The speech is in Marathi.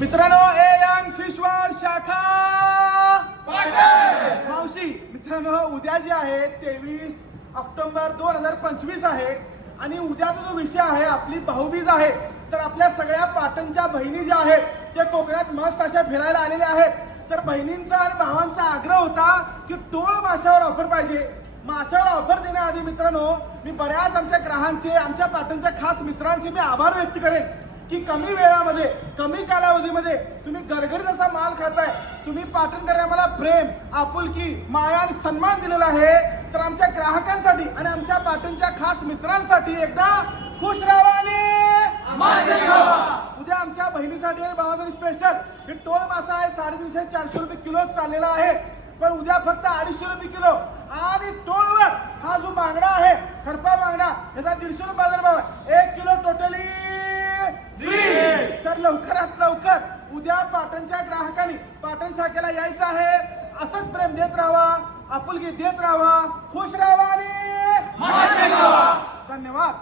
मित्रांनो, एन फिशवॉल शाखा मावशी, मित्रांनो उद्या जी आहे 23 ऑक्टोबर 2025 आहे आणि उद्याचा जो विषय आहे आपली भाऊबीज आहे. तर आपल्या सगळ्या पाटणच्या बहिणी ज्या आहेत त्या कोकणात मस्त अशा फिरायला आलेल्या आहेत. तर बहिणींचा आणि भावांचा आग्रह होता की टोळ माशावर ऑफर पाहिजे. माशावर ऑफर देण्याआधी मित्रांनो मी बऱ्याच आमच्या ग्राहकांचे, आमच्या पाटणच्या खास मित्रांचे मी आभार व्यक्त करेन की कमी वेळामध्ये, कमी कालावधीमध्ये तुम्ही गरगरीत असा माल खाताय. तुम्ही पाटणकर आम्हाला प्रेम, आपुलकी, माया आणि सन्मान दिलेला आहे. तर आमच्या ग्राहकांसाठी आणि आमच्या पाटणच्या खास मित्रांसाठी एकदा खुश राहा आणि मासे खावा. उद्या आमच्या बहिणीसाठी आणि भावासाठी स्पेशल हे टोळ मासा आहे. 350-400 रुपये किलो चाललेला आहे. पण उद्या फक्त 250 रुपये किलो. आणि टोळवर हा जो बांगडा आहे, खरपा बांगडा, याचा 150 रुपये बाजारभाव आहे. 1 किलो टोटली. तर लवकरात लवकर उद्या पाटणच्या ग्राहकांनी पाटण शाखेला यायचं आहे. असंच प्रेम देत राहा, आपुलकी देत राहा, खुश राहा आणि धन्यवाद.